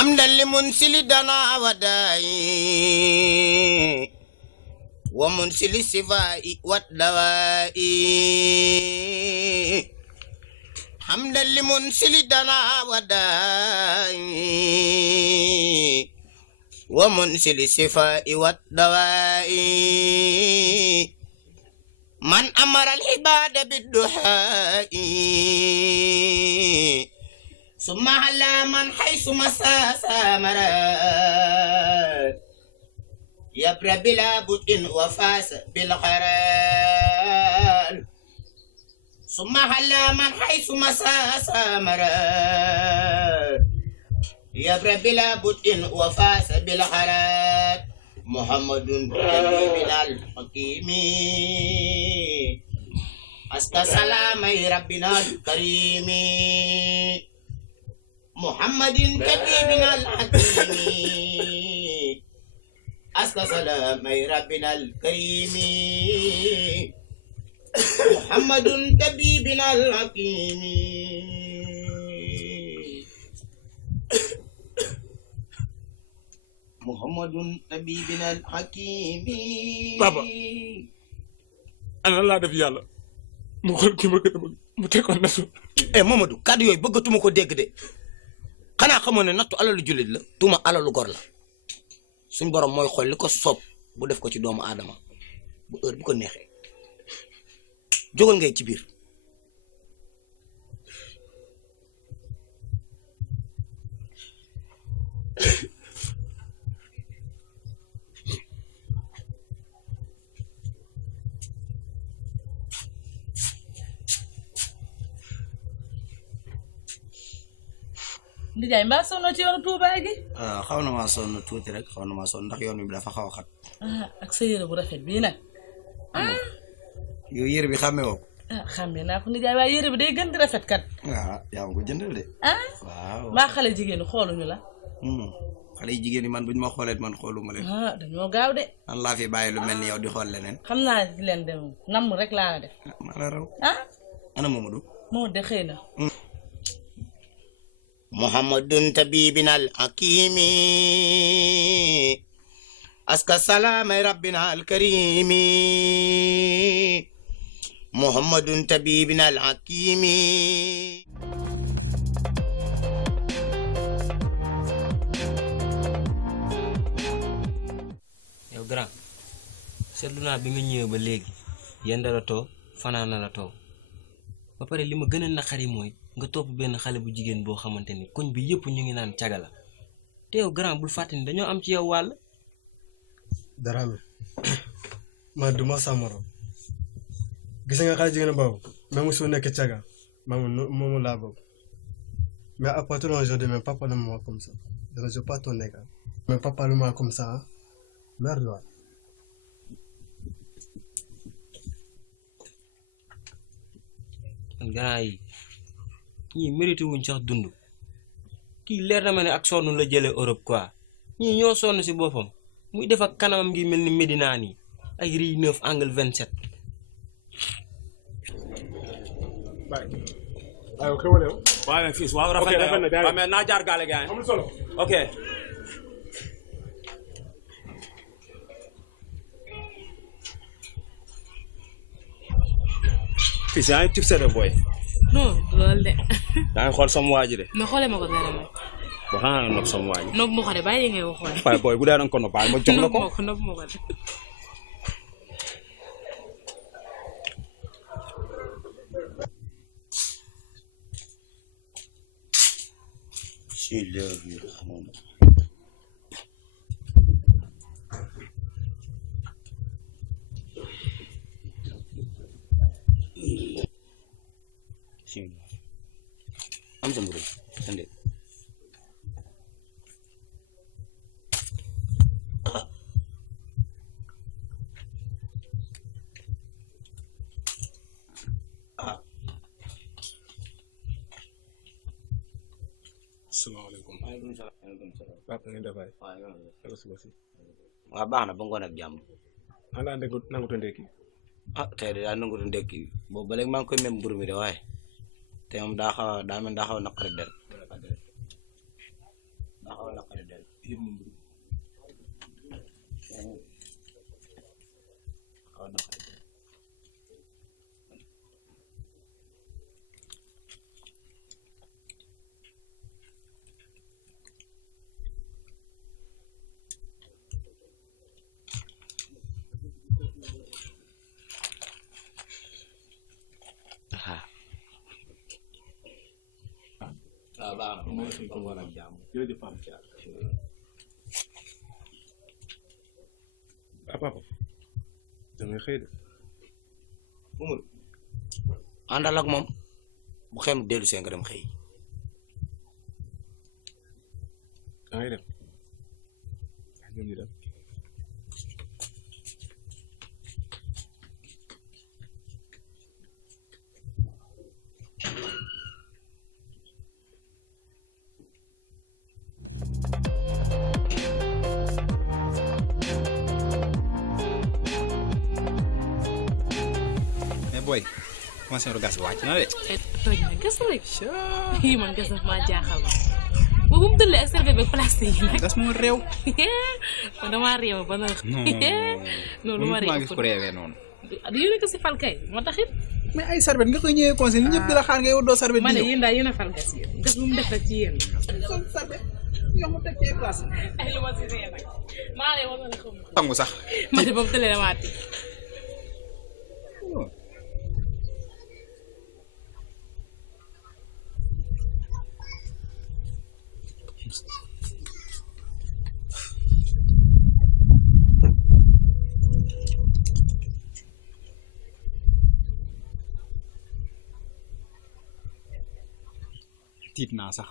حمدا لمنسل دنا وداي ومنسل الشفاء والدواء حمدا لمنسل دنا وداي ومنسل الشفاء والدواء من أمر العباد بالدعاء ثم على من حيث مساس مرات يبرى بلا بدء وفاس بالخيرات ثم على من حيث مساس مرات يبرى بلا بدء وفاس بالخيرات محمد بن الحكيم أسكى سلام ربنا الكريم محمد كتبنا الحكيم أسكى سلام ربنا الكريم محمد طبيبنا الحكيم محمد طبيبنا الحكيم بابا أنا لا دف يالا mu xool ki ma gën a bëgg mu tegoon na su. Mamadou kàddu yooyu bëggatuma ko dégg de xanaa xamoon ne nattu alalu jullit la tuuma alalu gor la suñ borom mooy xool li ko soob bu def ko ci doomu aadama bu heure bu ko neexee jógal ngay ci biir. Ndiaye mbaa sonn ci yoonu Touba gi. xaw na maa sonn tuuti rek xaw na maa sonn ndax yoon bi dafa xaw a xat. Ak sa yére bu rafet bii nag. yow yére bi xàmme woo ko. xàmme naa ko Ndiaye waaye yére bi day gën di rafet kat. yaa ma ko jëndal de. waaw mbaa xale jigéen ñi xooluñu la. xale yi jigéen ñi man buñ ma xoolee man xooluma leen. dañoo gaaw de. nan laa fi bàyyi lu mel ni yow di xool leneen. xam naa di leen dem namm rek laa la def. maa la raw. ana Mamadou. Mamadou de xëy na. محمد طبيبنا الحكيم أسكى سلام ربنا الكريم محمد طبيبنا الحكيم yow grand seetlu naa bi nga ñëwee ba léegi yendalatoo fanaanalatoo ba pare li ma gën a naqari mooy nga topp benn xale bu jigéen boo xamante ni koñ bi yëpp ñu ngi naan caga la te yow grand bul fàtte ni dañoo am ci yow wàll. Darame man du ma sa morom gis nga xale jigéen boobu même su nekk caga moomu laa bëgg mais à partir d'un jour de même papa ne me voit comme ça je ne suis pas ton égal mais papa le voit comme ça merde. grand yi ñii mérité wuñ sax dund kii leer na ma ne ak sonn la jëlee Europe quoi ñii ñoo sonn si boppam muy def ak kanamam ngi mel ni Médina nii ay rue 9 angle 27. waaw xewal yow. waaw mais fii waaw rafet na yow waaw mais naa jaar gaale gars yi. amul solo. ok. fii si yaa ngi tipsé de booy. non loolu de. yaa ngi xool sama waa ji de. ma xoolee ma ko dara ma. ba xanaa nga nopp sama waa ji. nopp ma ko de bàyyi ngay waxoon. waaye booy bu dee da nga ko nopp bàyyi ma jox la ko. nopp ma ko de. am sa mburu sande salaamaaleykum. waaleykum salaam. papa ngeen def waay. waaw baax na ba ngoon ak jàmm. xanaa nangutu ndekki. tey de daa nangutu ndekki boobu ba léegi maa ngi koy même mburu mi de waaye te moom daa xaw a naqari der daa xaw a yëpp mu mbir baax na moo suñ ko war ak jàmm jërëjëf am ci papa damay xëy de Momadou àndal ak moom bu xem dellu see nga dem xëy dangay dem ñoom ñu dem boy commencé gas bi wàcc na de. toj na gas rek. ii man gas daf maa jaaxal ma boobu mu tëllee ak serviette beeg plastique yi nag. gas moo réew. man damaa réew ba nag. non lu ma réew maa gis ko réewee noonu. di yónnee ko si fal kay moo taxit. mais ay serviette nga koy ñëwee conseil ñëpp di la xaar nga yow doo serviette. ma ne yéen daal yéen a fal gas yi gas bu mu def rek ci yéen. yow mu teg ci place. ay lu ma si ree nag maa lay wan la xam. tangu sax. ma ne ba mu tëlee damaa tiit. tiit naa sax.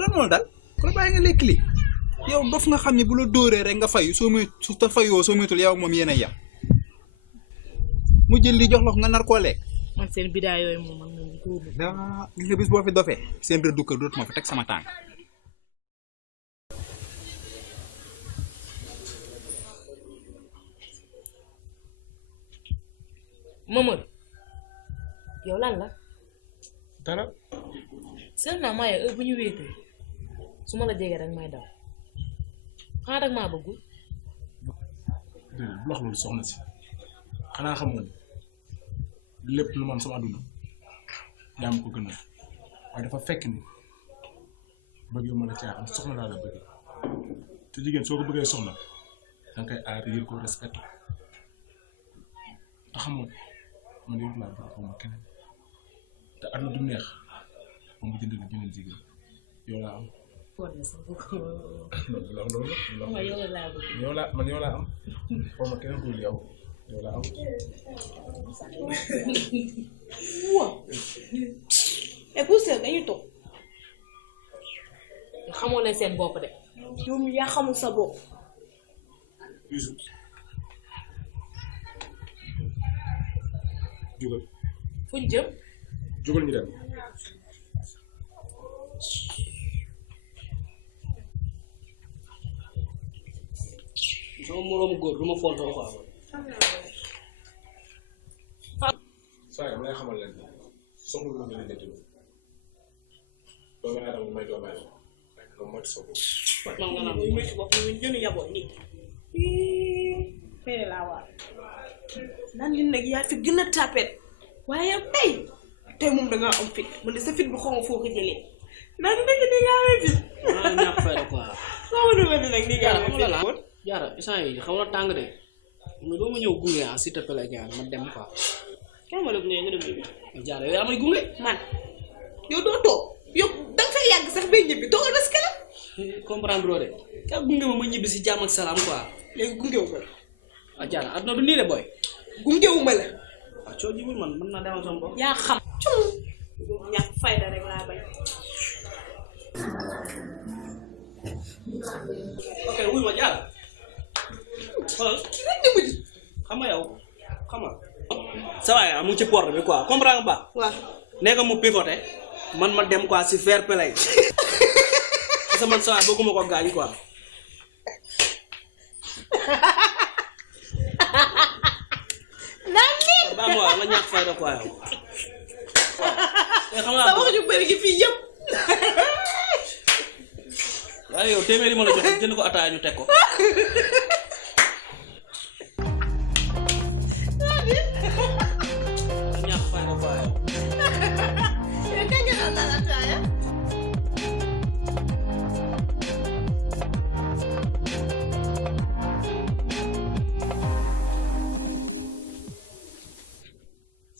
lan moo dal ku la bàyyi nga lekk li yow dof nga xam ne bu la dóoree rek nga fayu soo muy su ta fayoo soo muytul yow moom yéen a yem mu jël li jox la ko nga nar koo lekk. man seen bidaa yooyu moom man moom tuubu. daa gis nga bis boo fi dofee seen rëddu kër dootuma fa teg sama tànk. Mamadou yow lan la. dara seulement maa heure bu ñu wéetee su ma la jegee rek may daw xanaa rek maa bëggul. déedéet bu wax loolu soxna si xanaa xam nga lépp lu man sama àdduna yaa ma ko gën a waaye dafa fekk ni bëgg yu mën a caaxaan soxna laa la bëgg te jigéen soo ko bëggee soxna danga koy aar yër ko respecté te xam nga man yow laa bëgg xaw ma keneen te àdduna du neex moom mu jënd la beneen jigéen yow laa am. man yow laa am xaw ma keneen dul yow laa am. waaw. et pour ça dañuy toog. xamoo leen seen bopp de. yow mi yaa xamul sa bopp. jugal fuñ jëm. jugal ñu dem. sama moroomu góor du ma fontoo quoi. saa yi ma lay xamal leen soxla lu ñu leen di doomu aadama may doomu aadama nga moytu sa bopp. man nga naan ñu ci bopp ñu jënd yaboon nit. fee laa waar. naan li nag yaa fi gën a tapet waaye tey moom da ngaa am fit man de sa fit bu xaw ma foo ko jëlee. naan dëgg de yaa amee fit. maa ñàkk fayda quoi. soo ma dugal nag ni nga amee fit. jaara instant yi xaw na tàng de mais doo ma ñëw gunge ah s'il te plaît gars ma dem quoi. kan ma la gunge nga dem ñibbi. jaara yow yaa may gunge. man yow doo toog yow da nga fay yàgg sax bay ñibbi toogal parce que la. comprendre loo de ka gunge ma ñibbi si jàmm ak salaam quoi. léegi gungewu ma la. ah jaara adduna du nii de booy. gungewu ma la. waaw coo jibul man mën naa demal sama bopp. yaa xam. ñàkk fayda rek laa bañ. ok wuy ma jaara. xoolal xam nga yow xam nga. ça va yaa mu ci porte bi quoi comprendre nga ba. waaw. nee nga mu pivoté man ma dem quoi si fair play parce que man ça va bëgguma ko gaañ quoi. Daan waaw nga ñàkk fayda quoi yow. Xam nga sa wax ju bëri gi fii yëpp. waaye yow téeméeri ma la jox jënd ko ataaya ñu teg ko. ñàkk fayda quoi yow. yow kañ nga naan naan ataaya.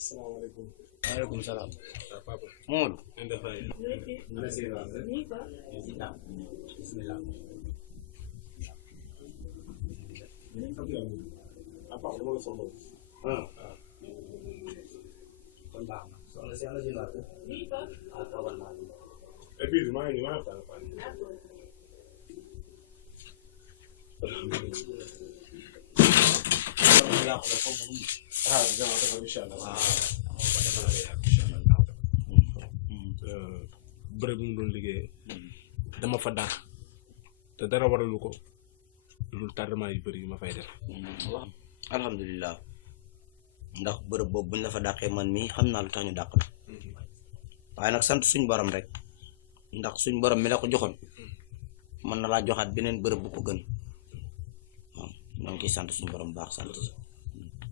Salaamaaleykum. waaleykum salaam. Papa. Momadou. Bismillah. Apa dama la soxla. kon baax na soxna si yàlla si laat toogal naa Et puis maa ngi waxtaan ak bërëb bu mu doon liggéey dama fa dara te dara waralu ko lu tardement yu bëri yu ma fay def. alhamdulilah ndax bërëb boobu buñ la fa dàqee man mii xam naa lu tax ñu dàq la waaye nag sant suñ borom rek ndax suñ borom mi la ko joxoon mën na laa joxaat beneen bërëb bu ko gën waaw ñoo ngi ciy sant suñ borom baax sant.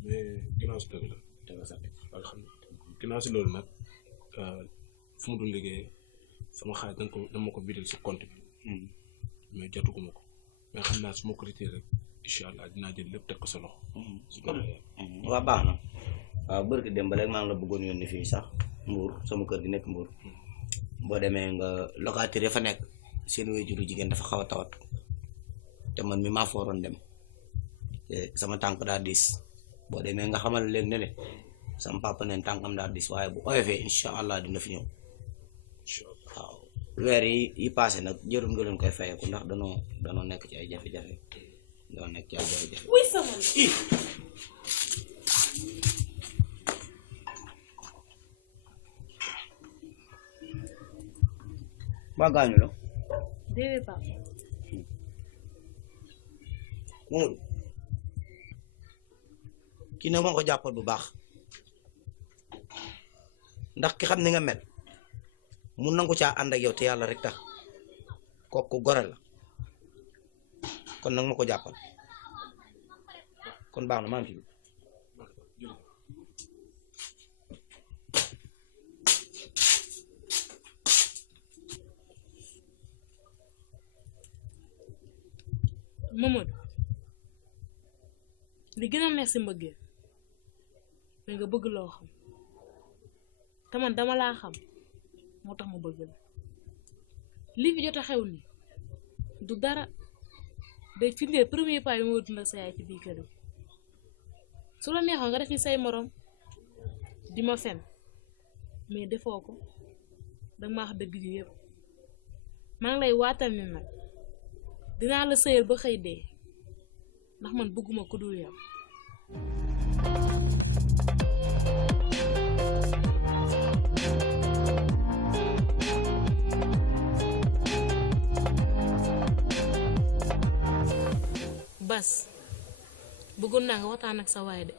mais ginnaaw si dëgg la te nga sant alhamdulilah ginnaaw si loolu nag fu mu doon liggéey sama xaalis dama ko bidal si compte bi mais jotuguma ko mais xam naa su ma ko retiré rek incha allah dinaa jël lépp teg ko sa loxo. waaw baax na waaw bërki dem ba léegi maa ngi la bëggoon yónni fii sax Mbour sama kër gi nekk Mbour boo demee nga locataire fa nekk seen waajuru jigéen dafa xaw a tawat te man mi maa fa waroon dem te sama tànk daa diis boo demee nga xamal leen ne le sama papa neen tànkam daa diis waaye bu oyofee incha allah dina fi ñëw waaw weer yi passé nag jërul nga leen koy fayeeku ndax danoo nekk ci ay jafe-jafe wuy sama ba gaañu la déedéet papa. Momadou kii nag moo ko jàppal bu baax ndax ki xam ni nga mel mu nangu caa ànd ak yow te yàlla rek tax kooku gore la kon nag ma ko jàppal kon baax na maa ngi fi. Mamadou li gën a neex si mbëggeel mais nga bëgg loo xam te man dama laa xam moo tax ma bëgg la li fi jot a xew ni du dara day firndeel premier pas yi ma dund ak sa yaay ci biir kër gi su la neexoon nga def ni say morom di ma fen mais defoo ko danga maa wax dëgg ji yëpp maa ngi lay waatal ni nag dinaa la sëyal ba xëy dee ndax man bëgguma ku dul yow. Bas bëggoon naa nga waxtaan ak sa waay de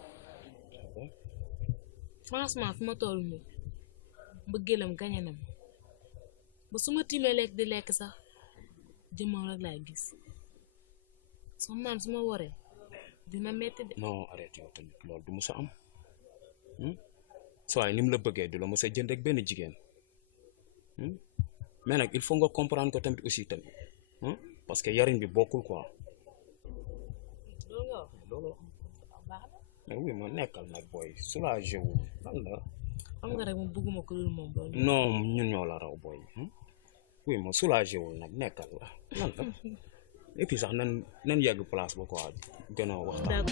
franchement fi ma toll nii mbëggeelam gañe na ma ba su ma tiimee lekk di lekk sax jëmmam rek laay gis soo naan su ma waree dina metti de. non arrête yow tamit loolu du mës a am soo ni mu la bëggee du la mës a jënd ak benn jigéen mais nag il faut nga comprendre ko tamit aussi tamit parce que yarin bi bokkul quoi. loolu mais oui ma nekkal nag booy soulagé wu lan la. xam nga rek moom bëgguma ko dul moom. non ñun ñoo la raw booy. oui ma soulagé wul nag nekkal la lan la et puis sax nan yegg place ba quoi gën a waxtaan.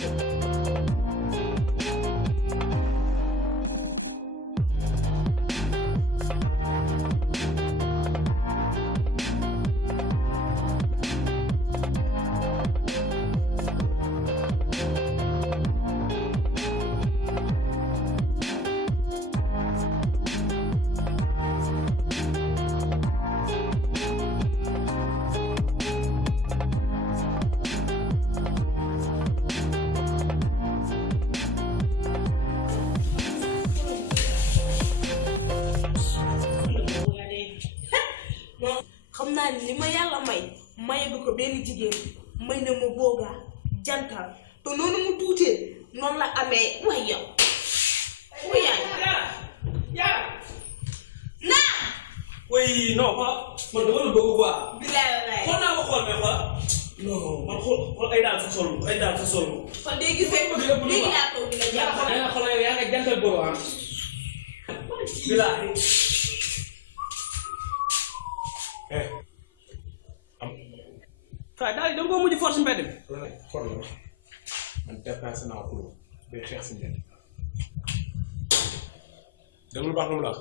li ma yàlla may bi ko benn jigéen may na ma boogaa jantal te noonu mu tuutee noonu la amee way yow wayaay yaa naa oui non man dama la bëgg quoi bilaay wallaay xool naa ko xool mais quoi non man xool ay daal sa sol kon dee gisee ko léegi laa toog di la jàpp xool yow yaa nga jantal boobu ah bilaay waaw daal dama ko mujj force mbedd mi for la man déplacé naa ko day xeex si mbedd dégg lu baax lu mu la wax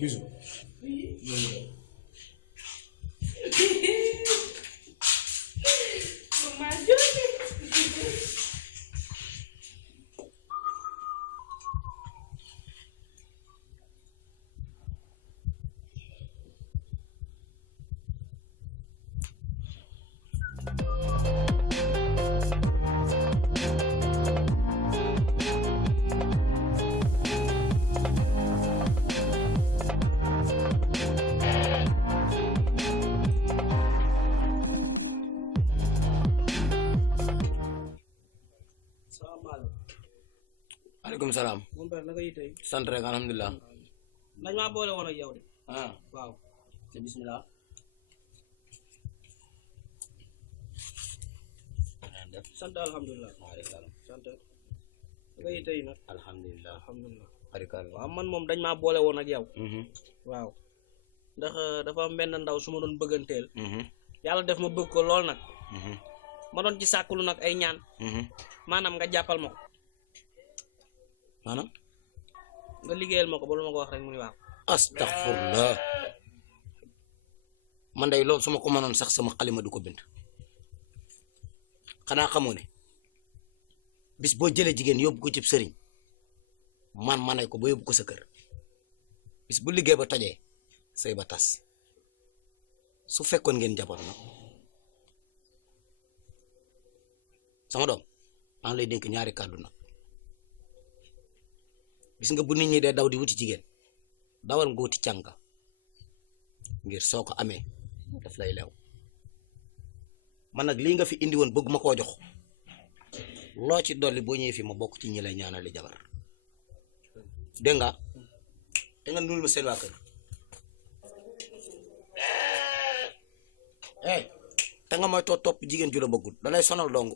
bisu maa jóge Waaleykum salaam. moom père naka yitey sant rek alhamdulilah. dañ maa boole woon ak yow de ah waaw te bismillah sant alhamdulilah sant naka yitey nag alhamdulilah. alhamdulilah waaw man moom dañ maa boole woon ak yow waaw ndax dafa am benn ndaw su ma doon bëgganteel yàlla def ma bëgg ko lool nag ma doon ci sàkkulu nag ay ñaan maanaam nga jàppal ma ko maanaam nga liggéeyal ma ko ba lu ma ko wax rek mu ni waaw astaghfirullah man day loolu su ma ko mënoon sax sama xalima du ko bind xanaa xamoo ne bis boo jëlee jigéen yóbbu ko ci sëriñ man manay ko ba yóbbu ko sa kër bis bu liggéey ba tojee sëy ba tas su fekkoon ngeen jabar nag sama doom maa ngi lay dénk ñaari kàddu nag gis nga bu nit ñi dee daw di wuti jigéen dawal nga wuti cànga ngir soo ko amee daf lay leew man nag lii nga fi indi woon bëgg ma koo jox loo ci dolli boo ñëwee fi ma bokk ci ñi lay ñaanali jabar dégg nga te nga nul ma seen waa kër te nga mooy topp jigéen ju la bëggul da lay sonal dong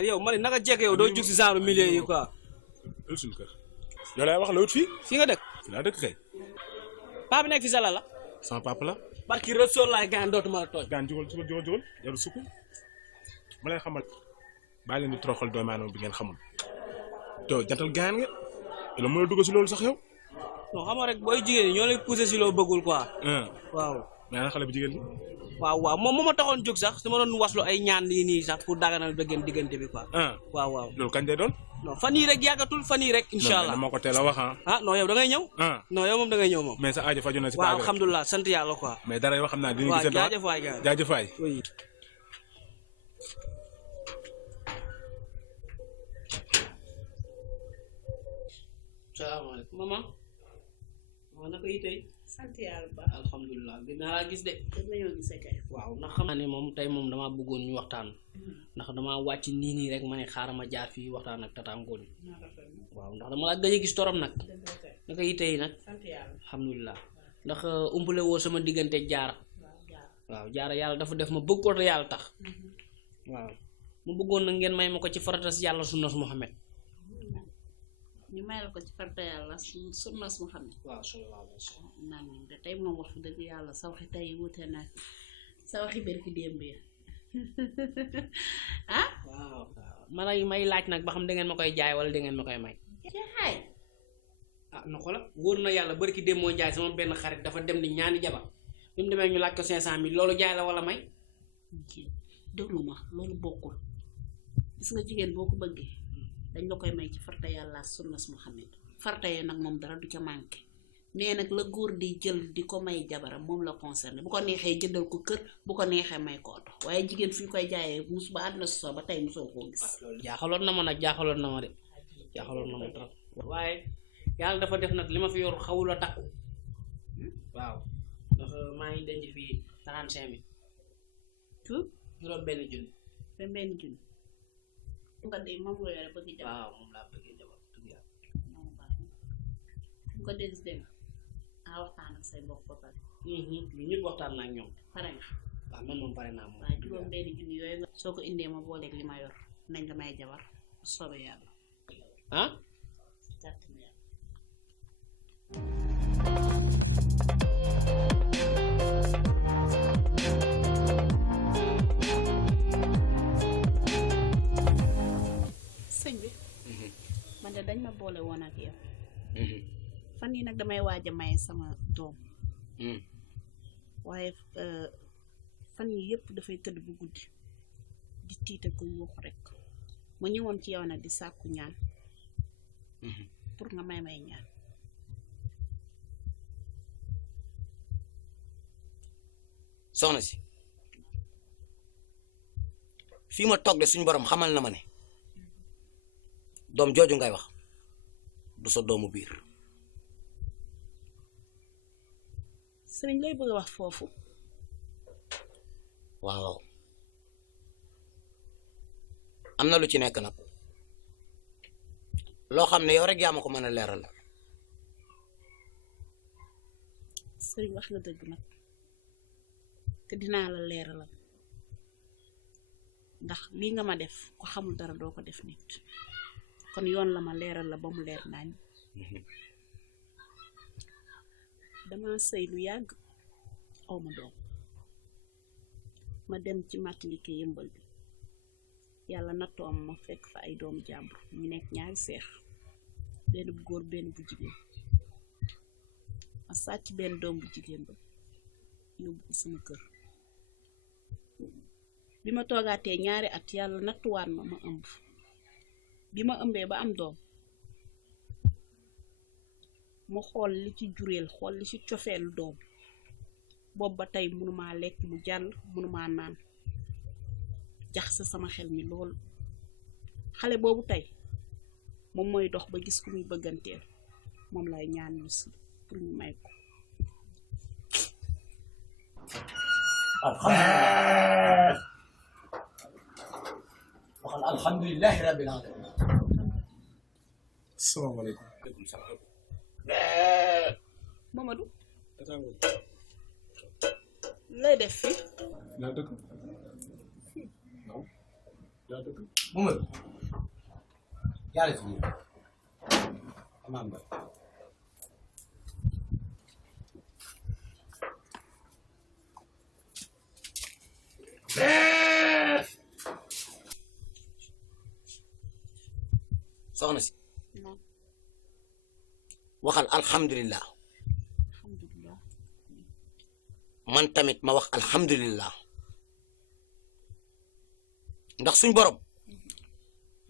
yow ma ne naka jekk yow doo jug si genre milieu yi quoi loolu suñu kër yow laay wax la wut fii fii nga dëkk fi laa dëkk kay paa bi nekk fi sa la sama papa la barki Rasuul laay gaan dootuma la tooñ gaan jógal jarul sukk ma lay xamal bàyyi leen di toroxal doomu aadama bi ngeen xamul te jantal gaan nga te la mën a dugg si loolu sax yow non xam nga rek booy jigéen ñi ñoo lay poussé si loo bëggul quoi waaw mais ana xale bu jigéen bi waaw moom moo ma taxoon jóg sax su ma doon waslu ay ñaan lii nii sax pour daganal bëggeen diggante bi quoi waaw loolu kañ lay doon non fan yii rek yàggatul fan yii rek incha allah moo ko teel a wax non yow da ngay ñëw non yow moom da ngay ñëw moom mais sa aajo faju na si waaw alhamdulilah sant yàlla quoi mais dara yoo xam naa dinañ waaw gisante jaajëf waay gars jaajëf waay salaamaaleykum maman naka yi tey sant yàlla ba alhamdulilah gën naa laa gis de gën nañoo gisee kay waaw ndax xam naa ne moom tey moom damaa bëggoon ñu waxtaan ndax damaa wàcc nii rek ma ne xaaral ma jaar fii waxtaan ak tata Ngóone waaw ndax dama laa gëj a gis torom nag naka yi tey nag sant yàlla alhamdulilah ndax umpale woo sama diggante jaara waaw jaara yàlla dafa def ma bëgg ko te yàlla tax waaw mu bëggoon na ngeen may ma ko ci faratas yàlla sunnas Muhammad ñu may la ko ci farta yàlla sunnas Muhammad waaw sallallahu alayhi wa sallam naan de tey moom wax dëgg yàlla sa waxi tey wute nag sa waxi berki démb ya waaw man ay may laaj nag ba xam da ngeen ma koy jaay wala da ngeen ma koy may jaay na xoolal wóor na yàlla barki démb moo jaay sama benn xarit dafa dem di ñaani jabar bi mu demee ñu laaj ko 500,000 loolu jaay la wala may déglu ma loolu bokkul gis nga jigéen boo ko bëggee dañ la koy may ci farta yàlla sunnas Muhammad farta yee nag moom dara du ca manqué mais nag la góor di jël di ko may jabaram moom la concerné bu ko neexee jëndal ko kër bu ko neexee may ko oto waaye jigéen fu ñu koy jaayee mus ba àdduna sosoo ba tey musoo koo gis. jaaxaloon na ma nag jaaxaloon na ma de jaaxaloon na ma trop waaye yàlla dafa def nag li ma fi yor xawul a takku waaw ndax maa ngi denc fii 35 000 juróom benn junni nga de moom nga yore bëgg jabar. waaw moom laa bëggee jabar dëgg yàlla bu ko des dégg nga waxtaan ak say mbokk ba pare. lu ñëpp waxtaan naa ak ñoom pare nga. waaw man moom pare naa moom. waaye juróom benn junni yooyu nga soo ko indee ma booleeg li ma yor nañ la may jabar soobee yàlla. ah. sëñ bi. man de dañ ma boole woon ak yow. fan yii nag damay waaj a maye sama doom. waaye fan yii yëpp dafay tëdd bu guddi di tiita ko yuux rek ma ñëwoon ci yow nag di sàkku ñaan pour nga may ñaan. soxna si fii ma toog de suñu borom xamal na ma ne doom jooju ngay wax du sa doomu biir. sëriñ lay bëgg a wax foofu. waaw am na lu ci nekk nag loo xam ne yow rek yaa ma ko mën a leeral. sëriñ wax nga dëgg nag te dinaa la leeralal ndax lii nga ma def ko xamul dara doo ko def nit kon yoon la ma leeral la ba mu leer nañ. dama sëy lu yàgg awma doom ma dem ci matlike yëmbal bi yàlla nattoom ma fekk fa ay doomu jàmbur ñu nekk ñaari seex benn bu góor benn bu jigéen ma sàcc benn doom bu jigéen ba yóbbu ko sama kër bi ma toogaatee ñaari at yàlla nattuwaat ma ëmb bi ma ëmbee ba am doom mu xool li ci jureel xool li ci cofeelu doom boobu ba tey mënumaa lekk mu jàll mënumaa naan jax sa sama xel mi lool xale boobu tey moom mooy dox ba gis ku muy bëgganteel moom lay ñaan lu si pour ñu may ko. alhamdulilah rabbil alamin. salaamaaleykum. Mamadou. lay def fi. yaa dëkk. waaw yaa dëkk. Mamadou. yaa def nii. amaam ba. soxna si. waxal alhamdulilah. man tamit ma wax alhamdulilah ndax suñ borom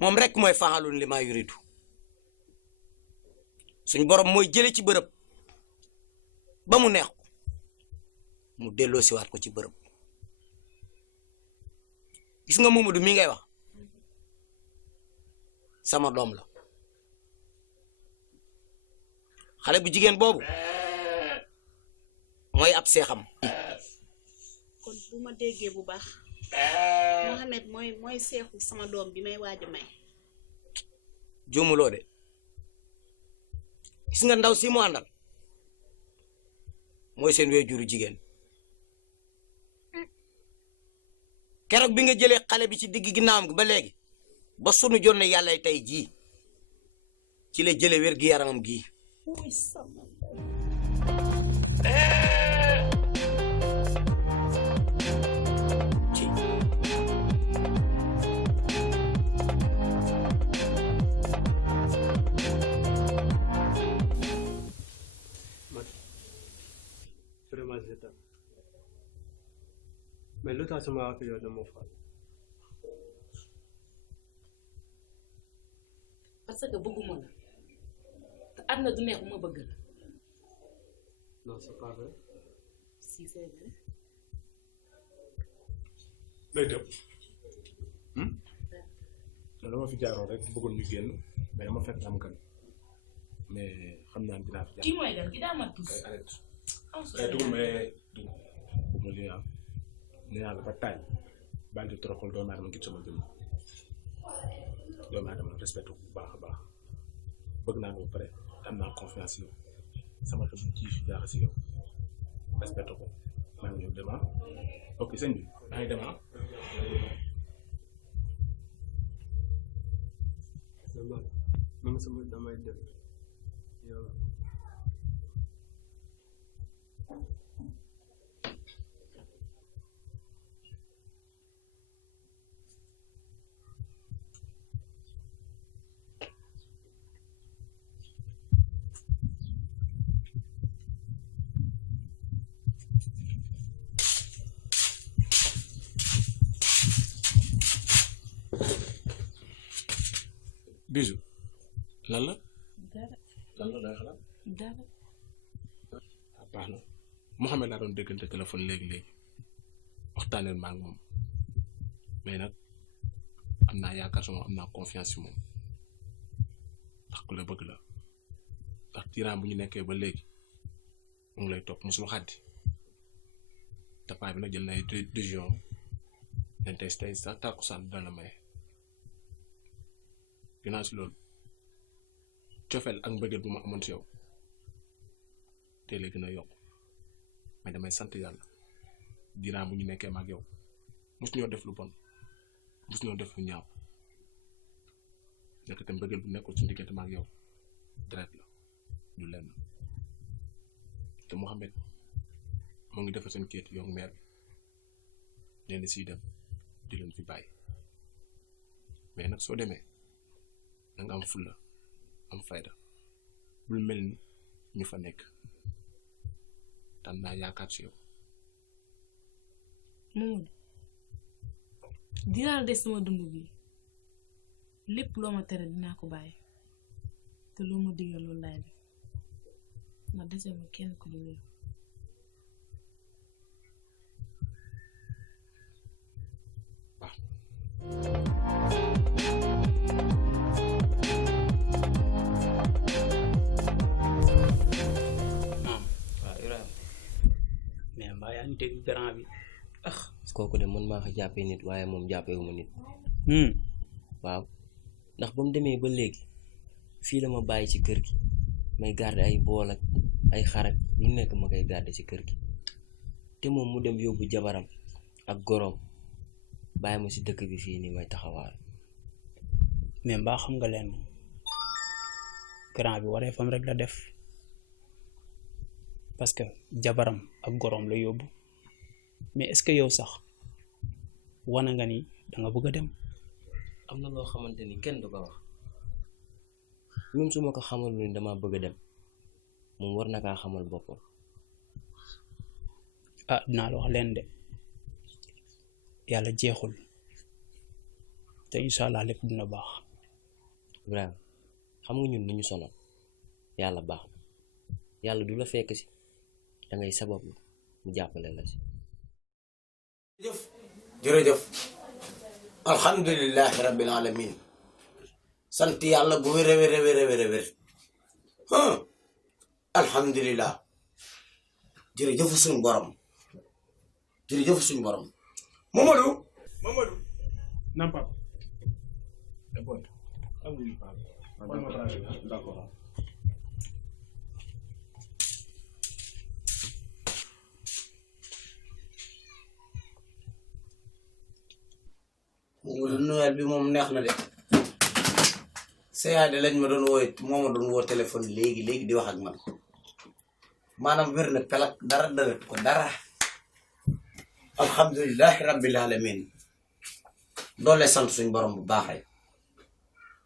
moom rek mooy faalun li maa yuridu suñ borom mooy jële ci bërëb ba mu neex ko mu delloo siwaat ko ci bërëb gis nga Mamadou mi ngay wax sama doom la xale bu jigéen boobu mooy ab seexam. kon bu ma déggee bu baax Mohamed mooy seexu sama doom bi may waaj a may. juumuloo de gis nga ndaw si mu àndal mooy seen waajuru jigéen keroog bi nga jëlee xale bi ci digg ginnaawam gi ba léegi ba sunu jonne yàlla tey jii ci la jëlee wér gi yaramam gii. Vraiment, je t'aime. Mais l'autre a sama appelé de mon frère. parce que bëgguma la te àdduna du neex bu ma bëgg la non c'est pas vrai. si c'est vrai. lay tëb non dama fi jaaroon rek bëggoon ñu génn mais dama fekk am kan mais xam naa dinaa fi jaar. kii mooy gan ki daa mat tous. arrête ay dugul mais dugul ma lii ah nee naa la ba taay baal di toroxal doomu aadama ngir sama jëmm doomu aadama respecté bu baax a baax bëgg naa ko ba pare am naa confiance yow sama xel ci fi jaar si yow respecté ko maa ngi ñëw dema ok sëñ bi maa ngi dema même sama damay dem yow Bijou lan la dara lan la day xalaat dara. baax na Mouhamed laa doon déggante téléphone léegi waxtaanee maa ngi moom mais nag am naa yaakaar si moom am naa confiance si moom ndax ku la bëgg la ndax tiraan bu ñu nekkee ba léegi mu ngi lay topp mosul xaddi te paa bi nag jël na ay décision ne tey sax tàkkusaan dana maye ginnaaw si loolu cofeel ak mbëggeel bu ma amoon si yow tey la gën a yokk mais damay sant yàlla dinaa bu ñu nekkee maag yow mos ñoo def lu bon mos ñoo def lu ñaaw nekk te mbëggeel bu nekkul suñu diggante maag yow deret la du lenn te Mouhamed moo ngi defar seen kayit yow meer bi nee na siy dem di leen fi bàyyi mais nag soo demee da nga am fulla am fayda bul mel ni ñu fa nekk tam naa yaakaar ci yow. Mamadou dinaa des sama dund bi lépp loo ma tere dinaa ko bàyyi te loo ma digal loolu laay def ma dese ma kenn ku dul yow. mais mbaa yaa ngi dégg grand bi kooku de man maa ko jàppee nit waaye moom jàppewu ma nit waaw ndax ba mu demee ba léegi fii la ma bàyyi ci kër gi may garder ay bool ak ay xarak lu nekk ma koy garder ci kër gi te moom mu dem yóbbu jabaram ak goroom bàyyi ma ci dëkk bi fii nii may taxawaal. mais mbaa xam nga leen grand bi waree fam rek la def parce que jabaram ak goroom la yóbbu mais est-ce que yow sax wana nga ni danga bëgg a dem. am na loo xamante ni kenn du ko wax même su ma ko xamal ni dama bëgg a dem moom war na kaa xamal boppam. ah dinaa la wax leen de yàlla jeexul te incha allah lépp dina baax. Ibrahima xam nga ñun ni ñu sonal yàlla baax na yàlla du la fekk si da ngay sabablu mu jàppale la si. jërëjëf alhamdulillahi rabbil alamin sant yàlla bu wér a wér a wér a wér a wér alhamdulillah jërëjëf suñu borom jërëjëf suñu borom Mamadou naam papa boy d'accord Noël bi moom neex na de seyaade lañ ma doon wooye moo ma doon woo téléphone léegi di wax ak man maanaam wér na pelak dara deret ko dara alhamdulilahi rabbil alamin doole sant suñ borom bu baax rek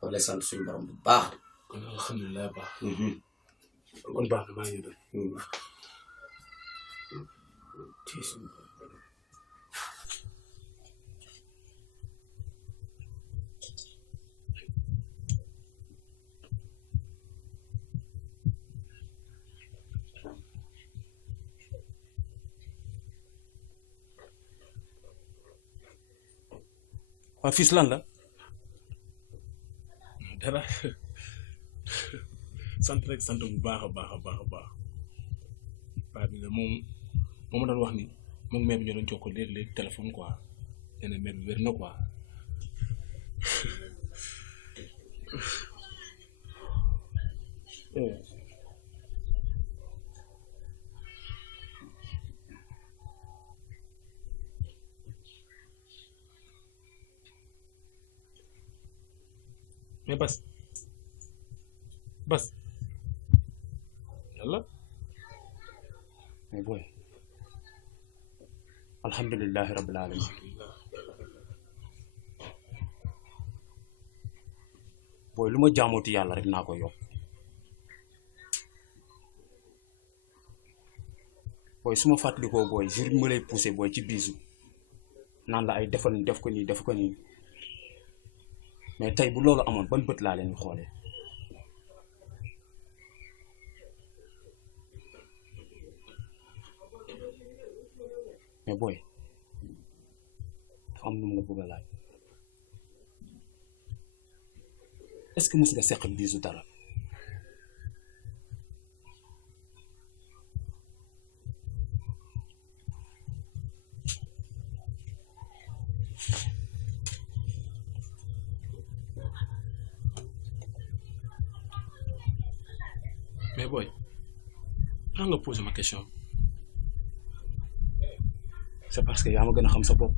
doole sant suñ borom bu baax alhamdulilah baax kon baax na maa ngi dem waaw fils lan la. dara sant rek sant bu baax a baax a baax a baax paa bi ne moom moo ma doon wax ni moom mère bi ñoo doon jokkoo léegi téléphone quoi nee na mère bi wér na quoi. mais bas yàlla. mais booy alhamdulilahi rabbil alamin booy lu ma jaamooti yàlla rek naa ko yokk booy su ma fàttalikoo booy jour bi ma lay poussé booy ci biisu naan la ay defal def ko nii def ko nii mais tey bu loolu amoon ban bët laa leen di xoolee. mais booy dafa am lu mu la bëgg a laaj est-ce que mos nga seq biisu dara. mais booy nga posé ma question. c'est parce que yaa ma gën a xam sa bopp.